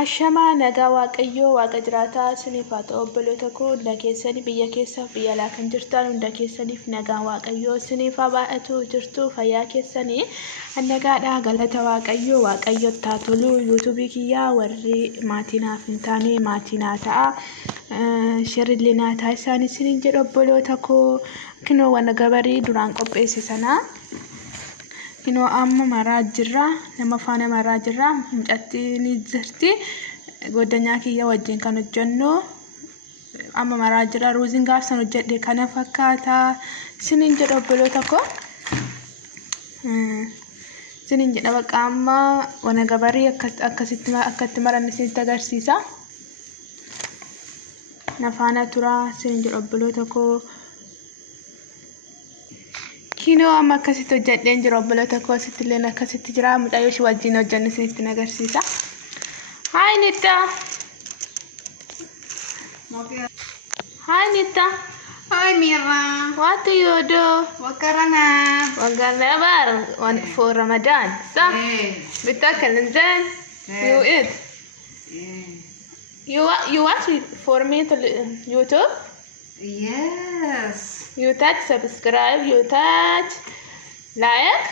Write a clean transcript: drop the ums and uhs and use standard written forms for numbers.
Ashama nagaa waaqayyoo waaqa jiraataa isiniif haa ta'u obboloota koo hunda keessanii biyya keessaaf biyya alaa kan jirtan hunda keessaniif nagaa waaqayyoo isiniif haa baay'atu jirtu fayyaa keessanii nagaadhaa galata waaqayyoo waaqayyotti haa tolu yuutuubii kiyyaa warri maatii naaf hin taane maatii naa ta'a shirrillee naa ta'a isaan isiniin jedhu obboloota koo kinoo waan gabarii duraan qopheesse sana Kino amma maraa jirra nama faana maraa jirra mucatti ni jirti goddanyaa kiyya wajjin kan hojjennu amma maraa jirra ruuziin gaafsan hojjedhe kana fakkaata isiniin jedhu obboloota koo isiniin jedha baqa amma wana gabarii akkatti maran isinitti agarsiisa na faana tura isiniin jedhu obboloota koo Kino amma akkasitti hojjedheen jira obboloota koo asitti illee akkasitti jira mucayyoo ishee wajjin hojjennu isinitti agarsiisa. Hi Nita. Hi Nita. Hi Mira. What do you do? Wakarana. One for Ramadan. So, بتاكل زين. You eat. You watch it for me to YouTube? Yes. You touch subscribe, you touch like